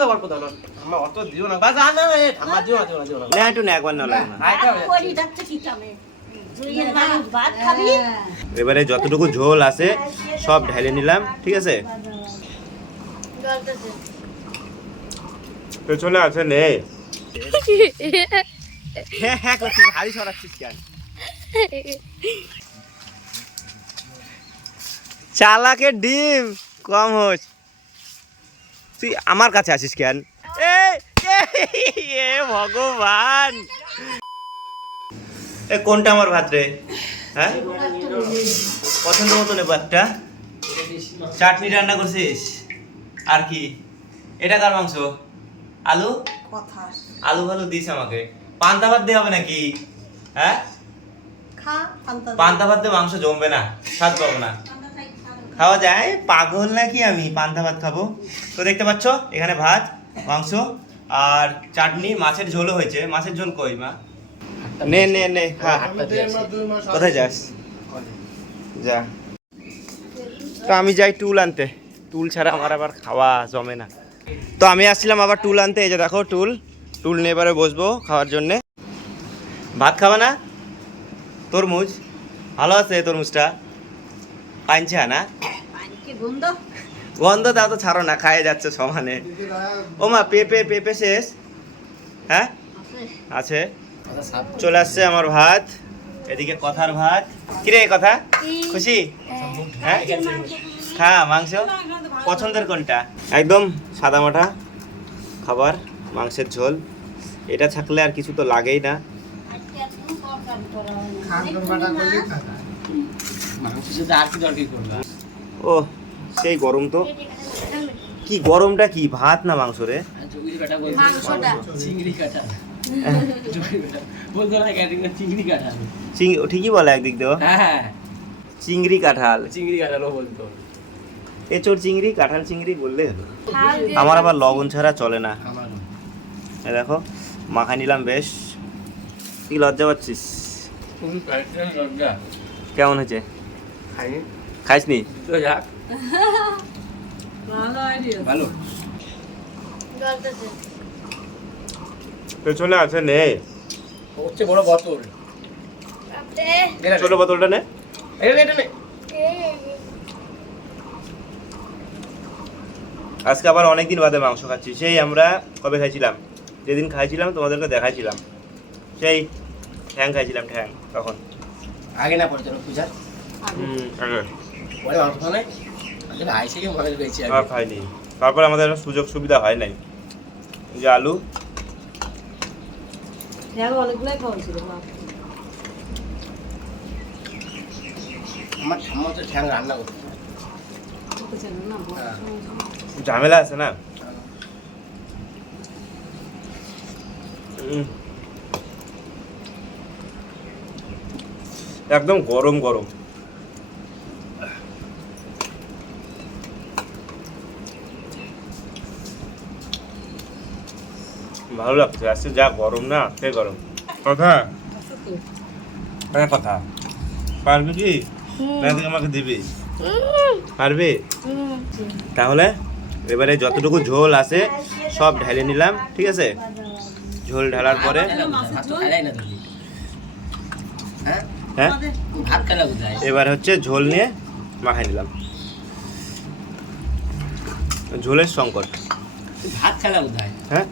দিও অল্প না আমার অত দিও না। বাস না না, ঠাম্মা দিও না দিও না দিও না। না একটু না একবার না লাগে না। আরেকটা হয়ে। করি যাচ্ছে কি কামে খাবি? এবারে যতটুকু ঝোল আছে সব ঢেলে নিলাম ঠিক আছে? পেছনে আছে নে। হ্যাঁ হ্যাঁ করছিস হাড়ি সরাচ্ছিস কেন? চালাকের ডিম কম হোস। তুই আমার কাছে আসিস কেন? এ ভগবান! এ কোনটা আমার ভাত রে? হ্যাঁ? পছন্দ মতো নেব একটা চাটনি রান্না করছিস? আর কি? এটা কার মাংস? আলু? আলু ভালো দিস আমাকে। পান্তা ভাত দিয়ে হবে নাকি? হ্যাঁ? পান্তা ভাত দিয়ে মাংস জমবে না স্বাদ পাবো না। খাওয়া যায়? পাগল নাকি আমি? পান্তা ভাত খাব। তো দেখতে পাচ্ছ এখানে ভাত মাংস আর চাটনি মাছের ঝোলও হয়েছে। মাছের ঝোল কই মা? নে নে নে খা। কোথায় যাস? যা। তো আমি যাই টুল আনতে। টুল ছাড়া আমার আবার খাওয়া জমে না। তো আমি আসছিলাম আবার টুল আনতে। এই যে দেখো টুল। টুল নিয়ে এবারে বসবো খাওয়ার জন্যে। ভাত খাবা না? তরমুজ। ভালো আছে তরমুজটা। পাঞ্চা না? গন্ধ? গন্ধ তাও তো ছাড়ো না খায় যাচ্ছে সমানে। ও মা পেঁপে পেঁপে শেষ? হ্যাঁ? আছে। চলে আসছে আমার ভাত। এদিকে কথার ভাত। কিরে কথা? খুশি? হ্যাঁ? খা মাংস। পছন্দের কোনটা? একদম সাদা মাঠা খাবার মাংসের ঝোল। এটা থাকলে আর কিছু তো লাগেই না। হয় ও সেই গরম তো। কি গরমটা কি ভাত না মাংস রে? চিং ঠিকই বলে একদিক দিয়েও হ্যাঁ চিংড়ি কাঁঠাল। চিংড়ি কাটালো বলতো। এচোর চিংড়ি কাঁঠাল চিংড়ি বললে হলো আমার আবার লবণ ছাড়া চলে না। দেখো মাখা নিলাম বেশ। কি লজ্জা পাচ্ছিস? কেমন হয়েছে? খাইনি। ভালো পেছনে আছে নে। হচ্ছে বড় বোতল। ছোট বোতলটা নে। এটা এটা নে। আজকে আবার অনেকদিন বাদে মাংস খাচ্ছি। সেই আমরা কবে খাইছিলাম? যেদিন খাইছিলাম তোমাদেরকে দেখাইছিলাম। সেই ঠ্যাং খাইছিলাম ঠ্যাং তখন। আগে না পড়ে চলো পূজা। হুম, আগে। পরে মাংস আর খাইনি তারপর আমাদের সুযোগ সুবিধা হয় নাই। এই যে আলু। অনেকগুলাই খাওয়াইছিল আমার ঠাম্মা ঠ্যাং রান্না করতো। বুঝছেন না হ্যাঁ। ঝামেলা আছে না? একদম গরম গরম। ভালো লাগছে। আজকে যা গরম না সে গরম। কথা? হ্যাঁ কথা। পারবি কি? না তুই আমাকে দিবি। পারবি? তাহলে এবারে যতটুকু ঝোল আছে সব ঢেলে নিলাম ঠিক আছে? ঝোল ঢালার পরে হ্যাঁ? হ্যাঁ? এবার হচ্ছে ঝোল নিয়ে মাখাই নিলাম। ঝোলের সংকট। ভাত খেলা কোথায় হ্যাঁ?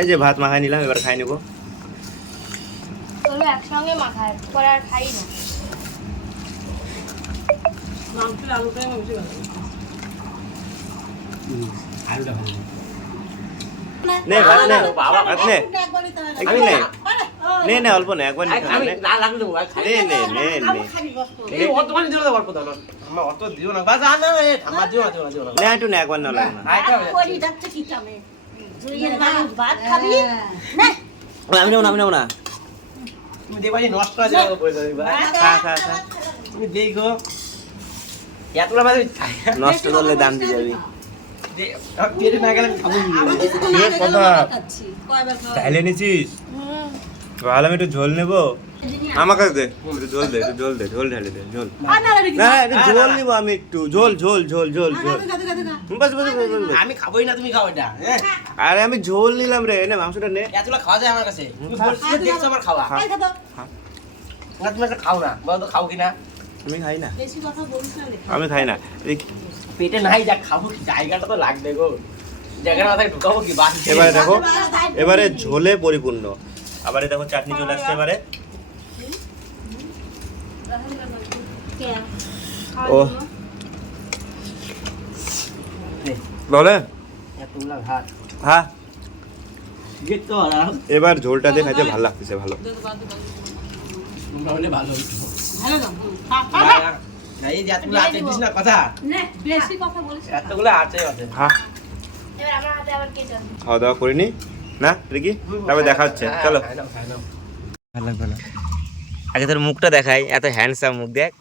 এই যে ভাত মাখাই নিলাম এবার খাই নেব। তোমরা একসঙ্গে মাখায় পরে আর খাই না। ভাত নে। ভাত নে। একবারই নে। নে নে অল্প নে একবার নিতে আমি নে না লাগলে নে নে নে নে খাবি এই অত পানি দিও না অল্প দাও না অত দিও না। বাস না না, ঠাম্মা দিও না দিও না দিও না। নে একটু নে একবার না লাগে না। করি যাচ্ছে। যাচ্ছে কি কামে জুইয়ের মানুষ ভাত খাবি? না। আমি নেব না আমি নেব না। তুমি দেখবা যে নষ্ট হয়ে যাবে বলে দেবে খা খা খা। তুমি দেখো এতটা বাজে নষ্ট করলে দাম দিয়ে যাবি পেটে না গেলে খাব কথা? চাইলে নিছিস ভালো আমি একটু ঝোল নেব। আমার কাছে দে। একটু ঝোল দে একটু ঝোল দে ঝোল ঢালে দে ঝোল না না একটু ঝোল নিব আমি একটু। ঝোল ঝোল ঝোল ঝোল ঝোল বাস বাস। আমি খাবোই না তুমি খাও এটা হ্যাঁ? আরে আমি ঝোল নিলাম রে নে মাংসটা নে। এতগুলো খাওয়া যায় আমার কাছে। তুমি বলছিলে দেখছ আমার খাওয়া। না তুমি একটা খাও না বলো তো খাও কিনা। আমি খাই না। বেশি কথা বলিস না রে। আমি খাই না। পেটে নাই যা খাব কি জায়গাটা তো লাগবে গো। কি এবারে দেখো এবারে ঝোলে পরিপূর্ণ। আবারে দেখো চাটনি চলে আসছে এবারে কে? ও বলে হ্যাঁ এবার ঝোলটা দিয়ে খাইতে ভালো লাগতেছে ভালো হ্যাঁ খাওয়া দাওয়া করিনি না রিকি তারপরে দেখা হচ্ছে চলো আগে তোর মুখটা দেখাই এত হ্যান্ডসাম মুখ দেখ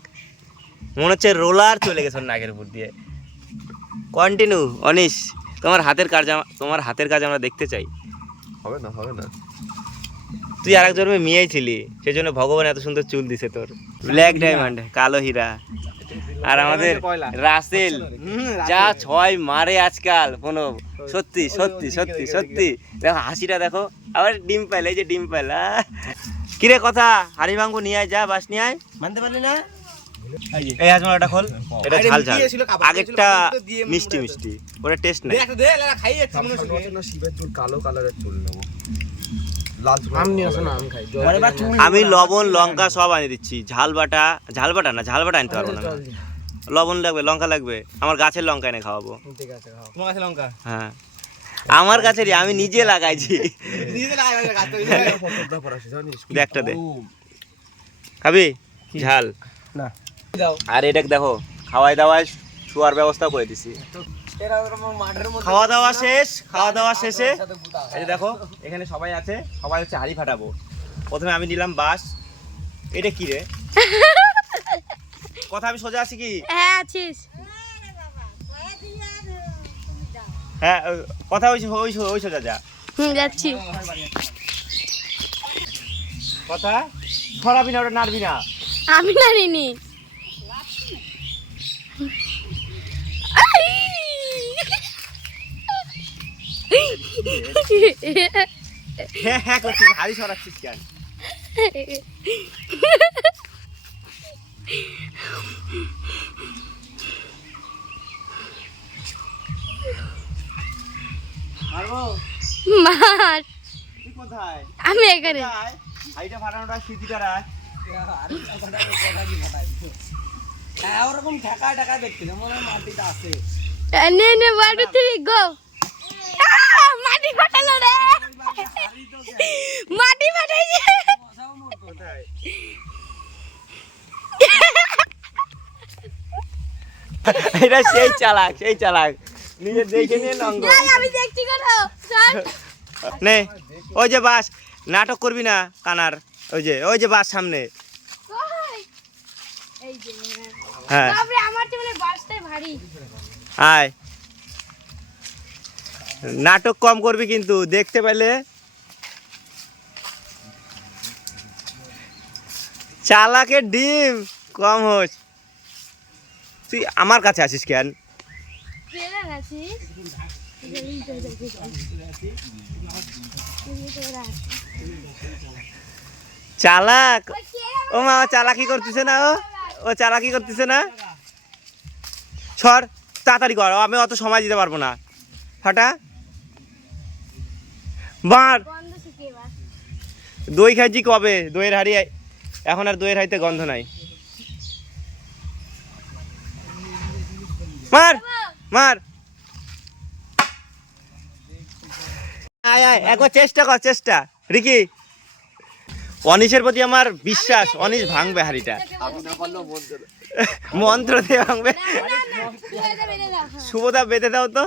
মনে হচ্ছে রোলার চলে গেছে নাকের উপর দিয়ে। কন্টিনিউ অনিশ তোমার হাতের কাজ তোমার হাতের কাজ আমরা দেখতে চাই। হবে না হবে না। তুই আর এক জন্মে মেয়েই ছিলি সেই জন্য ভগবান এত সুন্দর চুল দিছে তোর। ব্ল্যাক ডায়মন্ড কালো হীরা। আর আমাদের রাসেল যা ছয় মারে আজকাল কোনো সত্যি সত্যি সত্যি সত্যি। দেখো হাসিটা দেখো। আবার ডিম পাইল এই যে ডিম পাইল কিরে কথা হাড়ি মাংস নিয়ে আয় যা বাস নিয়ে আয়। মানতে পারলি না? এই হাজমালাটা খোল। এটা ঝাল ঝাল আগেরটা মিষ্টি মিষ্টি। ওটা টেস্ট নাই। একটা দে লেলা খাই যাচ্ছে মনে হচ্ছে না শিবের চুল কালো কালারের চুল নেব। আম লবণ লঙ্কা সব আনিয়ে দিচ্ছি। ঝাল বাটা ঝাল বাটা না ঝাল বাটা আনতে পারব না। লবণ লাগবে লঙ্কা লাগবে। আমার গাছের লঙ্কা এনে খাওয়াবো। ঠিক আছে তোমার কাছে লঙ্কা? হ্যাঁ। আমার গাছেরই আমি নিজে লাগাইছি। নিজে লাগাই গাছ জানিস দে একটা দে। খাবি? ঝাল। না। আর এটা দেখো খাওয়াই দাওয়ায় শোয়ার ব্যবস্থা করে দিছি। খাওয়া দাওয়া শেষ খাওয়া দাওয়া শেষে। এই দেখো এখানে সবাই আছে সবাই হচ্ছে হাড়ি ফাটাবো। প্রথমে আমি নিলাম বাস এটা কি রে? কথা আমি সোজা আছি কি? হ্যাঁ আছিস। হ্যাঁ কথা ওই ওই ওই সোজা যা। হুম যাচ্ছি। কথা? ছড়াবি না ওটা নাড়বি না। আমি নারিনি হ্যাঁ হ্যাঁ করছিস হাড়ি সরাচ্ছিস কেন মার। আমি এখানে। ফাটানোটা রাখ হ্যাঁ ওরকম ঠেকা ঠেকা দেখতে। মনে হয় মাটিটা আছে। নে নে ওয়ান টু থ্রি গো। মাটি ফাটালো রে। মাটি ফাটাইছে। এটা সেই চালাক সেই চালাক। নিজে দেখে নিয়ে নঙ্গ আমি দেখছি চল। নে ওই যে বাস নাটক করবি না কানার। ওই যে ওই যে বাস সামনে। হ্যাঁ। আয়। নাটক কম করবি কিন্তু দেখতে পেলে। চালাকের ডিম কম হোস। তুই আমার কাছে আসিস কেন? চালাক। ও মা চালাকি করতেছে না ও? ও চালাকি করতেছে না? সর তাড়াতাড়ি কর আমি অত সময় দিতে পারব না। ফাটা। এবার দই খাইছি কবে? দইয়ের হাড়ি এখন আর দইয়ের হাড়িতে গন্ধ নাই। মার মার। আয় আয় একবার চেষ্টা কর চেষ্টা। রিকি অনিশের প্রতি আমার বিশ্বাস অনিশ ভাঙবে হাড়িটা। মন্ত্র দিয়ে ভাঙবে। শুভদা বেঁধে দাও তো।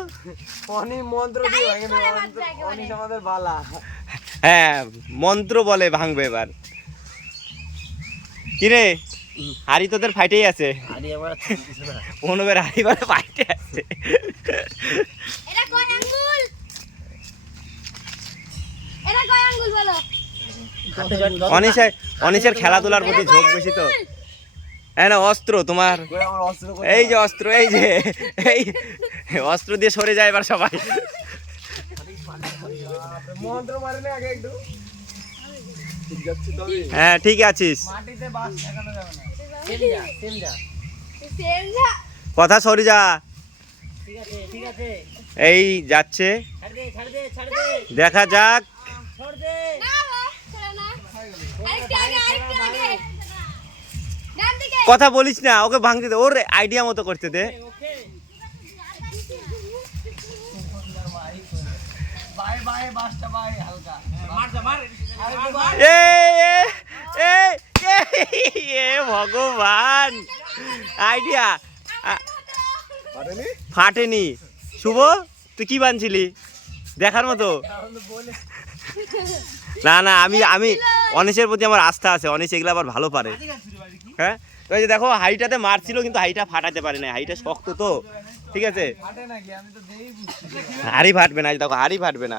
অনি মন্ত্র দিয়ে। অনিশ আমাদের বালা। হ্যাঁ মন্ত্র বলে ভাঙবে এবার। কিরে হাড়ি তোদের ফাইটেই আছে। অনুবের হাড়ি বলে ফাইটে আছে। এটা কয় আঙ্গুল? এটা কয় আঙ্গুল বলো? হাতে অনিশে অনিশের খেলাধুলার প্রতি ঝোঁক বেশি তো। হ্যাঁ না, অস্ত্র তোমার? এই যে অস্ত্র, এই যে, এই, অস্ত্র দিয়ে সরে যায় এবার সবাই। হ্যাঁ ঠিক আছিস। কথা সরে যা। এই যাচ্ছে। দেখা যাক ছাড় দে কথা বলিস না ওকে ভাঙতে দে ওর আইডিয়া মতো করতে দে। ভগবান। আইডিয়া ফাটেনি। শুভ তুই কি বানছিলি? দেখার মতো। না না আমি আমি অনিশের প্রতি আমার আস্থা আছে অনিশ এগুলো আবার ভালো পারে। হ্যাঁ? এই যে দেখো হাইটাতে মারছিল কিন্তু হাইটা ফাটাতে পারে না হাইটা শক্ত তো ঠিক আছে? হাড়ি ফাটবে না দেখো হাড়ি ফাটবে না।